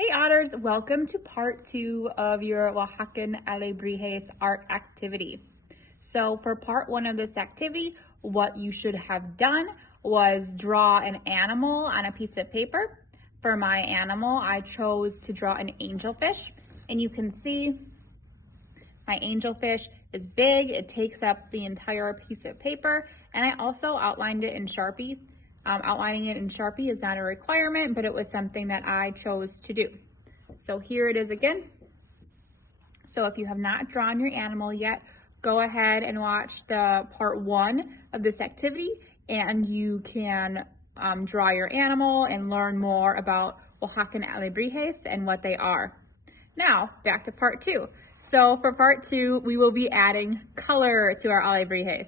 Hey Otters, welcome to part 2 of your Oaxacan Alebrijes art activity. So for part 1 of this activity, what you should have done was draw an animal on a piece of paper. For my animal, I chose to draw an angelfish, and you can see my angelfish is big. It takes up the entire piece of paper, and I also outlined it in Sharpie. Outlining it in Sharpie is not a requirement, but it was something that I chose to do. So here it is again. So if you have not drawn your animal yet, go ahead and watch the part 1 of this activity, and you can draw your animal and learn more about Oaxacan Alebrijes and what they are. Now, back to part 2. So for part 2, we will be adding color to our Alebrijes.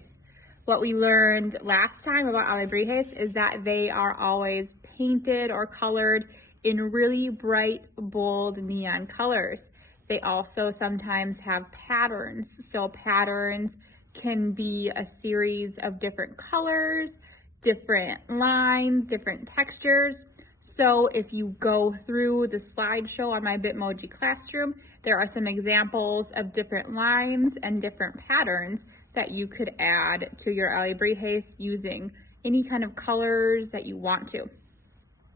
What we learned last time about Alebrijes is that they are always painted or colored in really bright, bold neon colors. They also sometimes have patterns. So patterns can be a series of different colors, different lines, different textures. So if you go through the slideshow on my Bitmoji Classroom, there are some examples of different lines and different patterns that you could add to your Alebrijes using any kind of colors that you want to.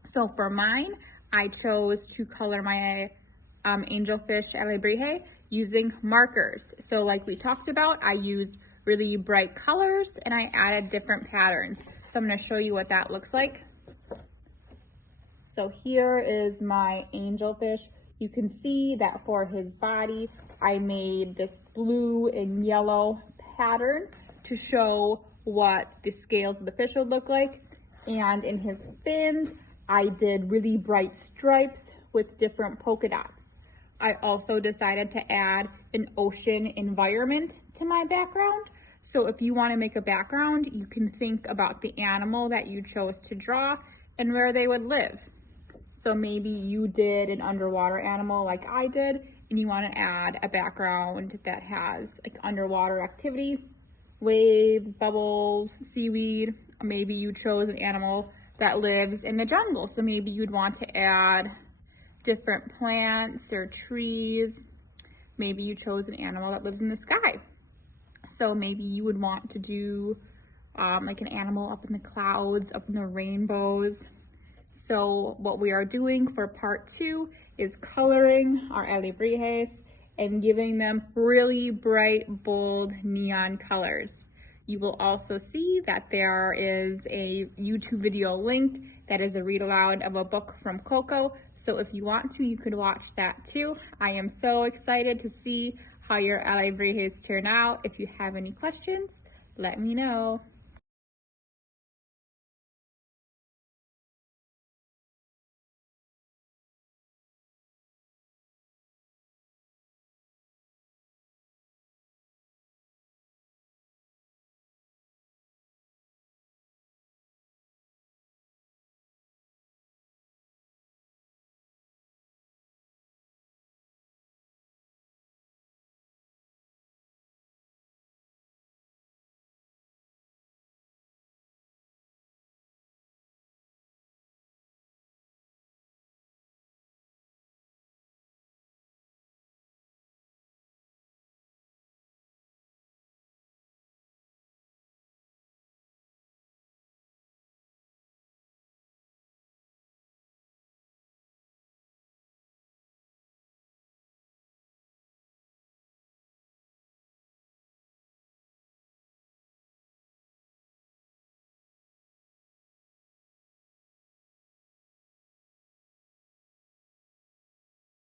So for mine, I chose to color my angelfish Alebrije using markers. So like we talked about, I used really bright colors and I added different patterns. So I'm going to show you what that looks like. So here is my angelfish. You can see that for his body, I made this blue and yellow pattern to show what the scales of the fish would look like. And in his fins, I did really bright stripes with different polka dots. I also decided to add an ocean environment to my background. So if you want to make a background, you can think about the animal that you chose to draw and where they would live. So maybe you did an underwater animal like I did, and you want to add a background that has like underwater activity, waves, bubbles, seaweed. Maybe you chose an animal that lives in the jungle. So maybe you'd want to add different plants or trees. Maybe you chose an animal that lives in the sky. So maybe you would want to do like an animal up in the clouds, up in the rainbows. So what we are doing for part 2 is coloring our Alebrijes and giving them really bright, bold neon colors. You will also see that there is a YouTube video linked that is a read aloud of a book from Coco. So if you want to, you could watch that too. I am so excited to see how your Alebrijes turn out. If you have any questions, let me know.